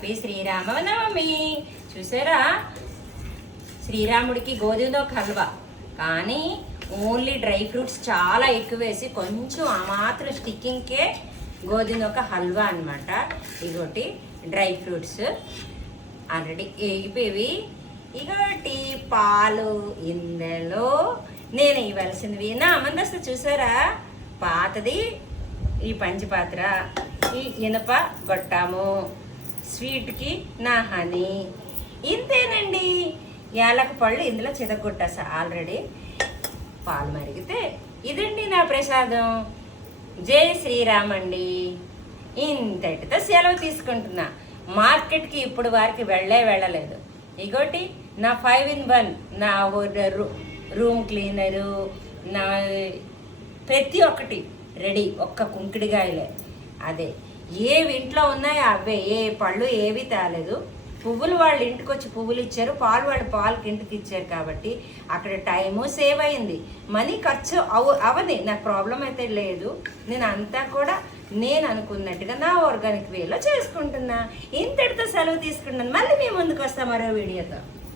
Happy Sri Rama Navami. చూసారా, శ్రీరాముడికి గోధుమతో హల్వా, కానీ ఓన్లీ డ్రై ఫ్రూట్స్ చాలా ఎక్కువ వేసి కొంచెం ఆ మాత్రం స్టిక్కింగ్కే గోధుమతో హల్వా అనమాట. ఇగోటి డ్రై ఫ్రూట్స్ ఆల్రెడీ వేగిపోయి, ఇగోటి పాలు. ఇందులో నేను ఇవ్వాల్సినవి నా అమందస్తు చూసారా, పాతది ఈ పంచపాత్ర, ఈ ఇనప గొట్టాము, స్వీట్కి నా హనీ, ఇంతేనండి. యాలక పళ్ళు ఇందులో చితగొట్టేసా ఆల్రెడీ. పాలు మరిగితే ఇదండి నా ప్రసాదం. జై శ్రీరామ్ అండి. ఇంతటితో సెలవు తీసుకుంటున్నా. మార్కెట్కి ఇప్పుడు వారికి వెళ్ళలేదు. ఇగోటి నా 5 in 1, నా రూమ్ క్లీనరు, నా ప్రతి ఒక్కటి రెడీ. ఒక్క కుంకుడికాయలే, అదే ఏవి ఇంట్లో ఉన్నాయో అవే. ఏ పళ్ళు ఏవి తేలేదు. పువ్వులు వాళ్ళు ఇంటికి వచ్చి పువ్వులు ఇచ్చారు, పాలు వాళ్ళు పాలకి ఇంటికి ఇచ్చారు. కాబట్టి అక్కడ టైము సేవ్ అయింది, మనీ ఖర్చు అవని. నాకు ప్రాబ్లం అయితే లేదు. నేను అంతా కూడా నేను అనుకున్నట్టుగా నా ఆర్గానిక్ వేలో చేసుకుంటున్నా. ఇంతటితో సెలవు తీసుకున్నాను. మళ్ళీ మేము ముందుకు వస్తాం మరో వీడియోతో.